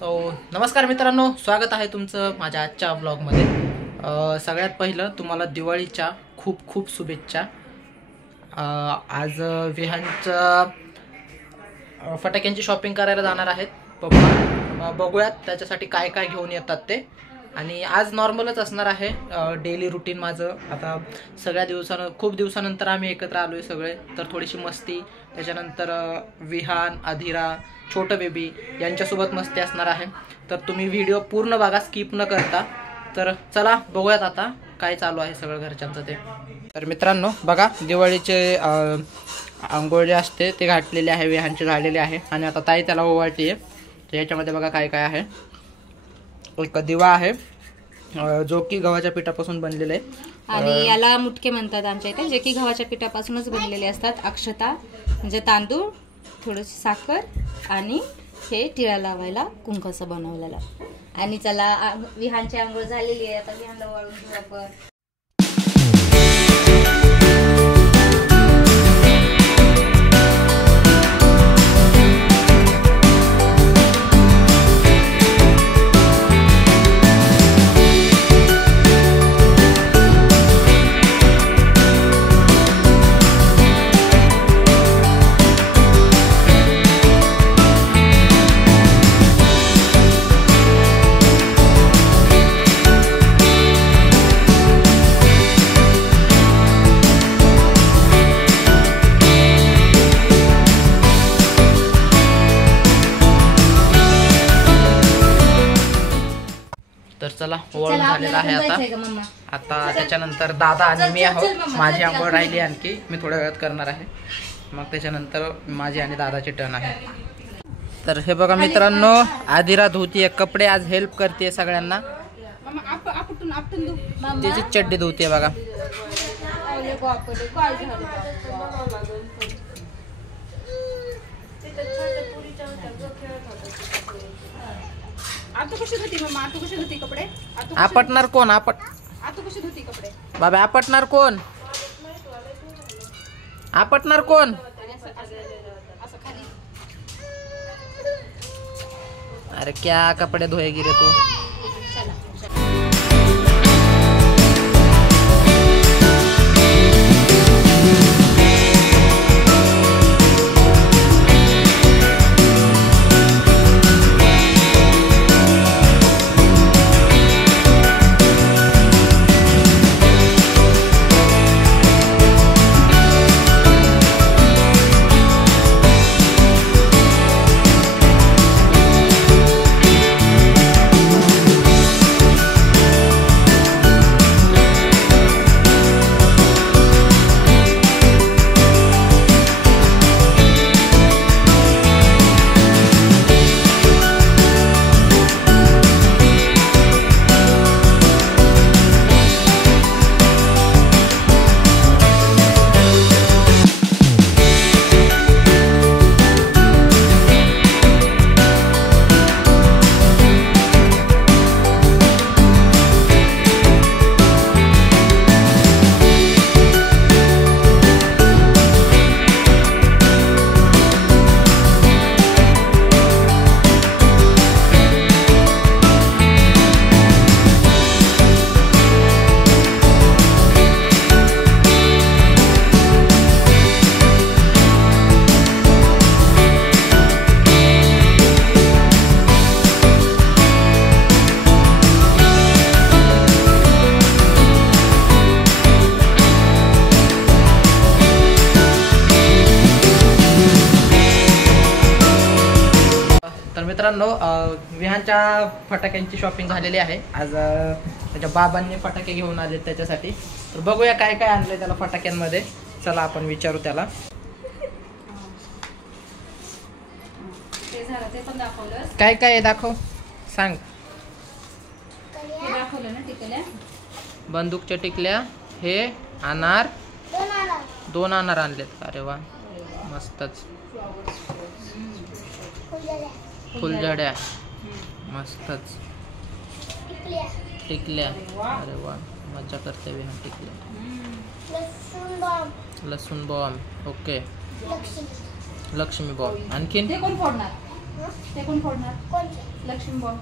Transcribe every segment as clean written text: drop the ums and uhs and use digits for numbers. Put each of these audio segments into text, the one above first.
नमस्कार मित्रांनो, स्वागत आहे तुमचं माझ्या आजच्या ब्लॉगमध्ये। सगळ्यात पहिलं तुम्हाला दिवाळीच्या खूप खूप शुभेच्छा। आज विहानचं फटाक्यांची शॉपिंग करायला जाणार आहेत पप्पा। बघूयात त्याच्यासाठी काय काय घेऊन येतात ते। आणि आज नॉर्मलच असणार आहे डेली रुटीन माझं। आता सगळ्या खूप दिवसानंतर आम्ही एकत्र आलोय सगळे, तर थोडीशी मस्ती, त्याच्यानंतर विहान, अधिरा, छोटं बेबी यांच्यासोबत मस्ती असणार आहे। तर तुम्ही व्हिडिओ पूर्ण बघा, स्किप न करता। तर चला बघूयात आता काय चालू आहे सगळं घरच्यांचं ते। तर मित्रांनो बघा, दिवाळीचे अंघोळ जे असते ते घातलेले आहे, विहानचे झालेले आहे। आणि आता ताई त्याला ओवाळते। तर याच्यामध्ये बघा काय काय आहे। एक दिवा आहे जो की गव्हाच्या पिठापासून बनलेला आहे आणि याला मुटके म्हणतात आमच्या इथे, जे की गव्हाच्या पिठापासूनच बनलेले असतात। अक्षता म्हणजे तांदूळ, थोडीशी साखर आणि हे टिळा लावायला कुंकाचं बनवलेलं। आणि चला विहानची आंघोळ झालेली आहे, आता विहानला वाळून घेऊ आपण। तर चला ओवाळून झालेला आहे आता त्याच्यानंतर दादा आणि मी आहोत। माझी आंघोळ राहिली आणखी, मी थोड्या वेळात करणार आहे। मग त्याच्यानंतर माझी आणि दादाची टर्न आहे। तर हे बघा मित्रांनो, आधिरा धुतीये कपडे, आज हेल्प करते सगळ्यांना। तिची चड्डी धुतीये बघा। आपटणार कोण? बाबा आपटणार कोण? आपटणार कोण? अरे क्या कपडे धोए गिरे तू। मित्रांनो विहानच्या फटाक्यांची शॉपिंग झालेली आहे। आज त्याच्या बाबांनी फटाके घेऊन आले त्याच्यासाठी। तर बघूया काय काय आणलंय त्याला फटाक्यांमध्ये। चला आपण विचारू त्याला। काय काय आहे दाखव, सांग। बंदूकच्या टिकल्या, हे अनार, 2 अनार आणलेत। अरे वा, मस्तच। फुलझड्या, मस्तच। टिकल्या, अरे वा, मजा करते विहान। टिकल्या, लसूण बॉम्ब, ओके। लक्ष्मी बॉम्ब, आणखीन लक्ष्मी बॉम्ब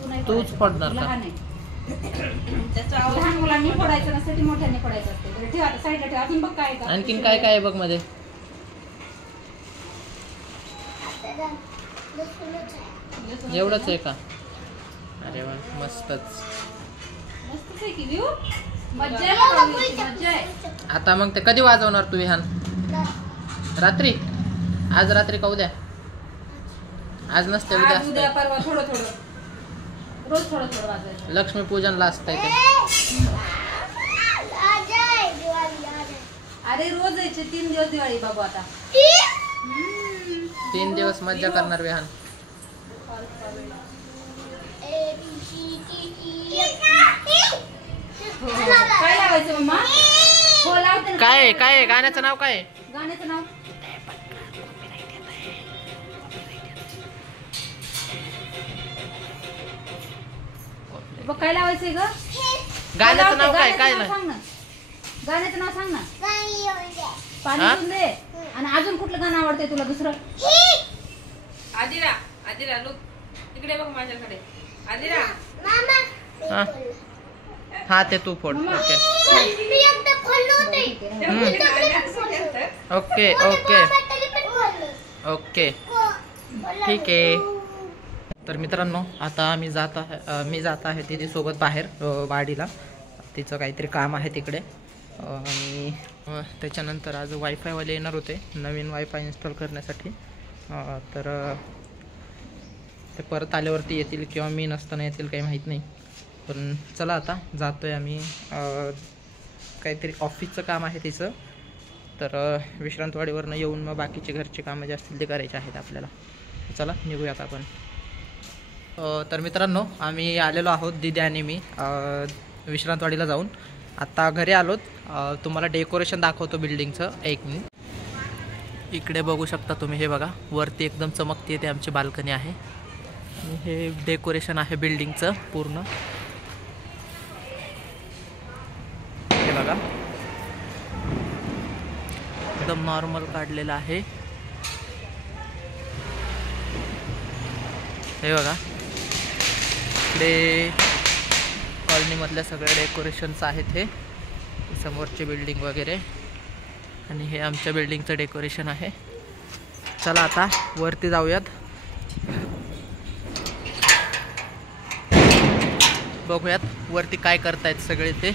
तू नाही तूच फोडायचं. फोडणार का? लहान आहे. लहान मुलांनी फोडायचं नसतं, ती मोठ्यांनी फोडायचं असते. बरं, ठेव आता साईडला ठेव. अजून बघ काय आहे का. आणखीन काय काय आहे बघ मध्ये. एवढंच आहे का? अरे वा मस्तच. मस्तच आहे की व्ह्यू. मज्जा आहे, मज्जा आहे. आता मग ते कधी वाजवणार तू विहान? रात्री? आज रात्री का उद्या? आज नसते उद्या आज उद्या असते. परवा थोडं थोडं रोज थोडं थोडं वाजायचं. लक्ष्मीपूजनला असतंय ते. अरे रोज यायचे 3 दिवस दिवाळी बाबू आता. 3 दिवस मज्जा करणार विहान. काय लावायचं मम्मा? हो लावते ना. काय आहे? काय आहे? गाण्याचं नाव काय आहे? गाण्याचं नाव बघ. काय लावायचंय ग? गाण्याचं नाव काय? काय गाण्याचं नाव सांग ना. गाण्याचं नाव सांग ना. पाणी हा? पिऊन दे. आणि अजून कुठलं गाणं आवडतंय तुला दुसरं? आदिरा आदिरा लोक तिकडे बघ माझ्याकडे. आदिरा हा? हा ते तू फोड. ओके ओके ओके ओके ठीक आहे. तर मित्रांनो आता मी जात आहे तिथे सोबत बाहेर वाडीला. तिचं काहीतरी काम आहे तिकडे. आणि त्याच्यानंतर आज वायफायवाले येणार होते नवीन वायफाय इन्स्टॉल करण्यासाठी. तर ते परत आल्यावरती येतील किंवा मी नसताना येतील काही माहीत नाही. पण चला आता जातो आहे आम्ही. काहीतरी ऑफिसचं काम आहे तिचं. तर विश्रांतवाडीवरनं येऊन मग बाकीचे घरचे कामं जे असतील ते करायचे आहेत आपल्याला. चला निघूयात आपण. तर मित्रांनो आम्ही आलेलो आहोत दिदी आणि मी विश्रांतवाडीला जाऊन. आत्ता घरी आलोत. तुम्हाला डेकोरेशन दाखवतो बिल्डिंगचं. एक मिनिट. इकडे बघू शकता तुम्ही. हे बघा वरती एकदम चमकते ते आमची बाल्कनी आहे. आणि हे डेकोरेशन आहे बिल्डिंगचं पूर्ण. हे बघा एकदम नॉर्मल काढलेलं आहे. हे बघा इकडे कॉलनीमधल्या सगळ्या डेकोरेशन्स आहेत. हे समोरची बिल्डिंग वगैरे. आणि हे आमच्या बिल्डिंगचं डेकोरेशन आहे. चला आता वरती जाऊयात. बघूयात वरती काय करतायत सगळे ते.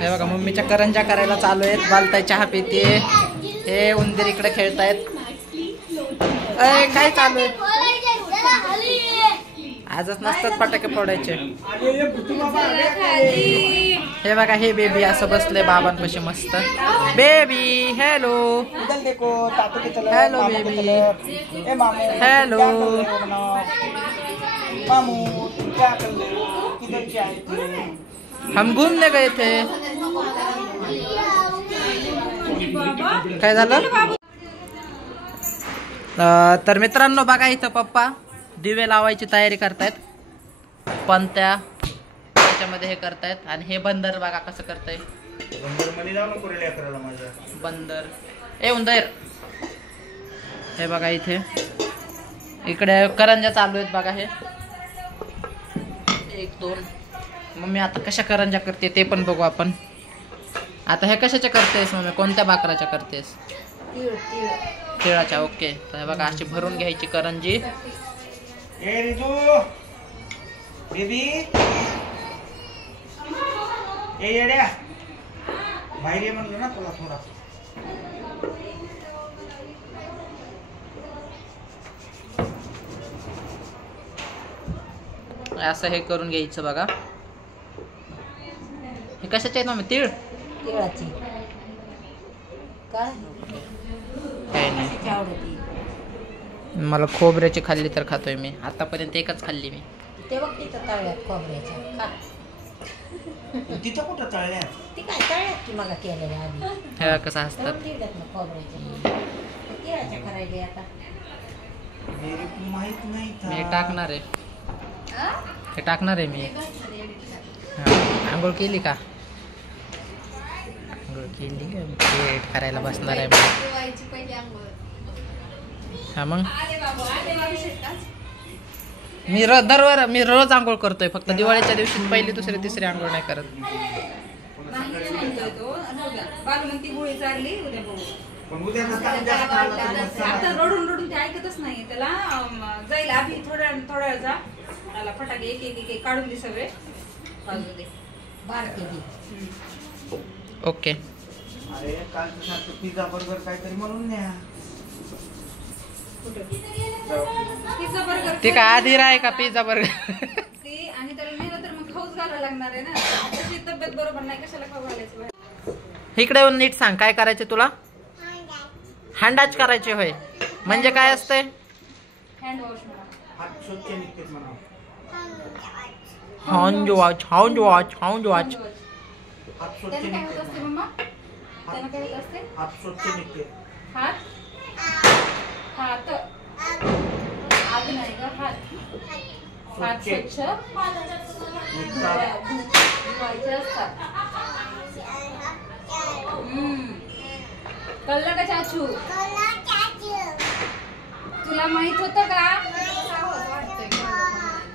हे बघा मम्मीच्या करंजा करायला चालू आहेत. बालताय चहा पिते. हे उंदीर इकडे खेळतायत. काय चालू आहे? आजच नसतात फटाके फोडायचे. हे बघा हे बेबी असं बसले बाबांपाशी मस्त. Baby hello hello baby hello. हम घूमने गए थे. काय झालं? तर मित्रांनो बघा इथं पप्पा दिवे लावायची तयारी करतायत. पण त्याच्यामध्ये हे करतायत. आणि हे बंदर बघा कसं करताय. बंदर ए उंदर. हे बघा इथे इकडे करंजा चालू आहेत बघा. हे 1 2. मम्मी आता कशा करंजा करते ते पण बघू आपण. आता हे कशाच्या करतेस मम्मी? कोणत्या बाकराच्या करतेस? तिळाच्या. ओके. तर बघा अशी भरून घ्यायची करंजी. बेबी ए येड्या बाहेर ये म्हणलं ना तुला थोडा. असं हे करून घ्यायचं बघा. हे कशाचे आहेत मम्मी? तीळ. तिळाची. काय काही नाही. मला खोबऱ्याची खाल्ली तर खातोय मी. आतापर्यंत एकच खाल्ली मी. ते बघ तिथं तळ्यात खोबऱ्याच्या. तिथं कुठं तळल्या? ती काय तळ्यात की मला केलेल्या आधी. हे कसं असतात. खोबऱ्याच्या तिळाच्या करायला आता. माहित नाही. मी टाकणार आहे. हे टाकणार आहे मी. आंघोळ केली का? आंघोळ केली का? वेट करायला बसणार आहे मग. हा मग मी रोज आंघोळ करतोय, फक्त दिवाळीच्या दिवशी पहिली दुसरी तिसरी आंघोळ नाही करत. आता रडून ते ऐकतच नाही. त्याला जाईल आधी थोड्या वेळ जा, त्याला फटाके एक एक एक काढून दे सगळे, वाजू दे बारके. ओके. अरे कालचं सारखं पिझ्झा बर्गर काहीतरी म्हणून न्या. पिझ्झा बर्गर ते काय आधी आहे का पिझ्झा बर्गर? ते आणि त्याला नेलं तर मग खाऊच घालायला लागणार आहे ना. त्याची तब्येत बरोबर नाही, कशाला खाऊ घालायचं. इकडे येऊन नीट सांग, काय करायचे तुला? हँडाच करायचे होय. म्हणजे काय असतंय? हँड वॉश हात स्वच्छ निघतात म्हणा. Hand wash. हात स्वच्छ त्यानं काय होत निघतात असते मम्मा? त्यानं काय होत असते? हात स्वच्छ निघते. हात आग नाही ग, हात स्वच्छ धुवायचे असतात. कळलं का चाचू? तुला माहित होतं का?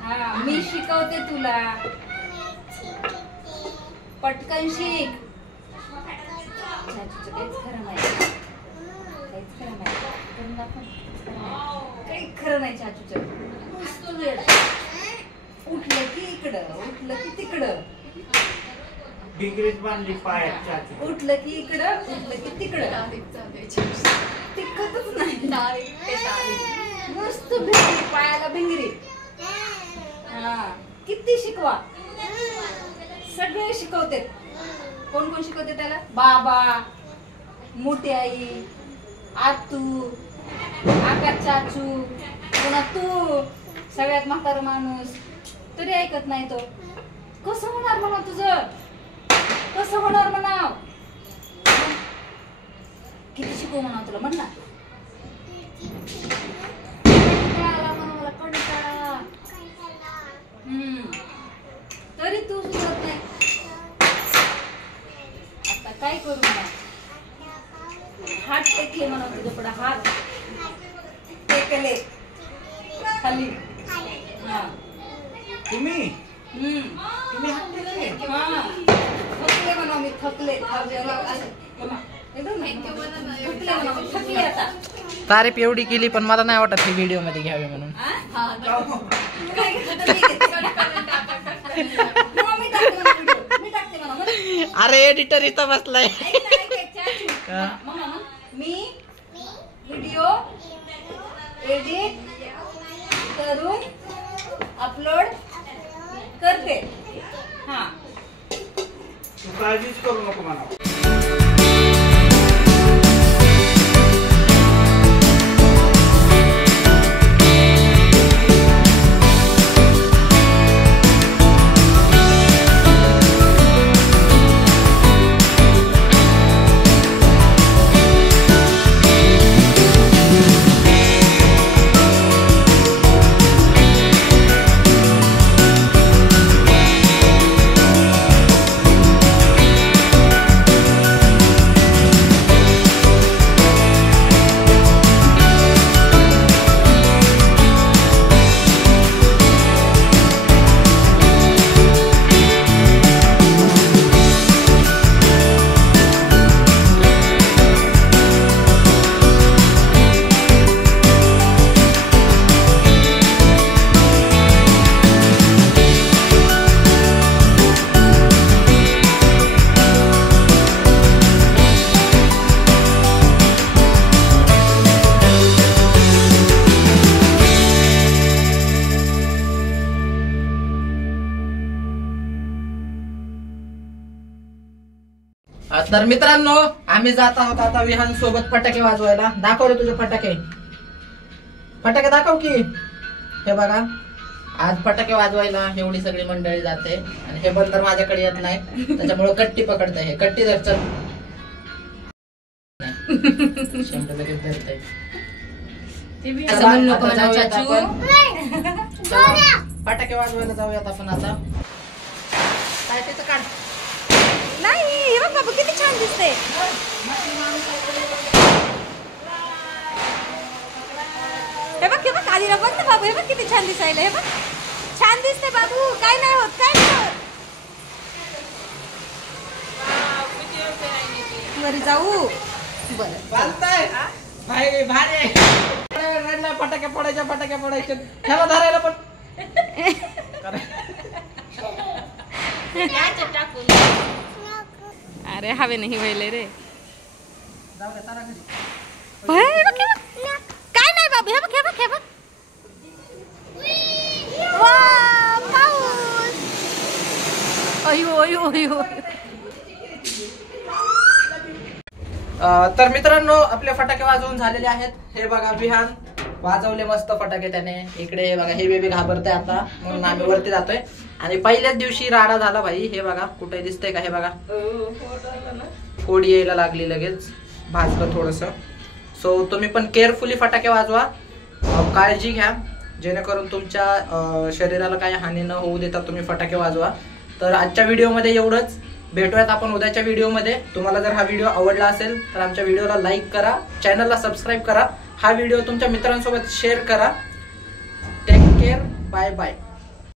हा, मी शिकवते तुला, पटकन शिक. चाचूचं काहीच खरं नाही, काही खरं नाही चाचूचं. नुसतं वेळ, उठलं की इकडं, उठलं की तिकडं, डिग्रीत बांधली पायात चाचू. उठलं की इकडं, उठलं की तिकडं. टिकतच नाही, नुसतं भिंगरी, पायाला भिंगरी. हा, किती शिकवा, सगळे शिकवते. कोण कोण शिकवते त्याला? बाबा, मोठी आई, आतू, आका चाचू, पुन्हा तू, सगळ्यात म्हातारा माणूस. तरी ऐकत नाही तो. कसं होणार म्हणा तुझं? कसं होणार म्हणाव? किती शिकवू म्हणा तुला? म्हण ना. कंटाळा म्हणा मला, कंटाळा. तरी तू सुचत नाही. आता काय करू म्हणा? हात टेकले म्हणा तुझ्याकडे, हात टेकले खाली. हा, तुम्ही हात टेकले. हा, थकले म्हणा मी, थकले. थकले म्हणा, थकले आता. तारीफ एवढी केली पण मला नाही वाटत ही व्हिडिओ मध्ये घ्यावी म्हणून. अरे एडिटर इथं बसलाय. मी व्हिडिओ एडिट करून अपलोड करते. हा, तू काळजीच करू नको म्हणा. तर मित्रांनो, आम्ही जात आहोत आता विहान सोबत फटाके वाजवायला. दाखव रे तुझे फटाके. फटाके दाखव की. हे बघा, आज फटाके वाजवायला एवढी सगळी मंडळी जाते आणि हे बंदर माझ्याकडे येत नाही, त्याच्यामुळे कट्टी पकडते. हे कट्टी धर, चल. फटाके वाजवायला जाऊयात आपण आता. काय त्याचं काढ. नाही हे बघ बाबू किती छान दिसते. हे बघ आधीला बघ ना बाबू, हे बघ किती छान दिसायला. हे बघ छान दिसते बाबू, काय नाही होत, काय नाही होत. घरी जाऊ. बरं चालतंय. भारी भारी फटाक्या पडायच्या ह्याला धरायला पण. अरे हवे नाही वळले रे. जाऊ दे तारा घरी. हे बघ, काय नाही बाबू. हे बघ हे बघ हे बघ. वाव, पाऊस. अयो अयो अयो. तर मित्रांनो आपले फटाके वाजवून झालेले आहेत. हे बघा विहान वाजवले मस्त फटाके त्याने. इकडे हे बघा हे बेबी घाबरते आता म्हणून आम्ही वरती जातोय. आणि पहिल्याच दिवशी राडा झाला भाई. हे बघा कुठे दिसतंय का, हे बघा फोड यायला लागली लगेच, भाजलं थोडस. सो तुम्ही पण केअरफुली फटाके वाजवा, काळजी घ्या जेणेकरून तुमच्या शरीराला काही हानी न होऊ देता तुम्ही फटाके वाजवा. तर आजच्या व्हिडिओमध्ये एवढंच. भेटूयात आपण उद्याच्या व्हिडिओमध्ये. तुम्हाला जर हा व्हिडिओ आवडला असेल तर आमच्या व्हिडिओला लाईक करा, चॅनलला सबस्क्राईब करा, हा व्हिडिओ तुमच्या मित्रांसोबत शेअर करा. Take care, bye bye.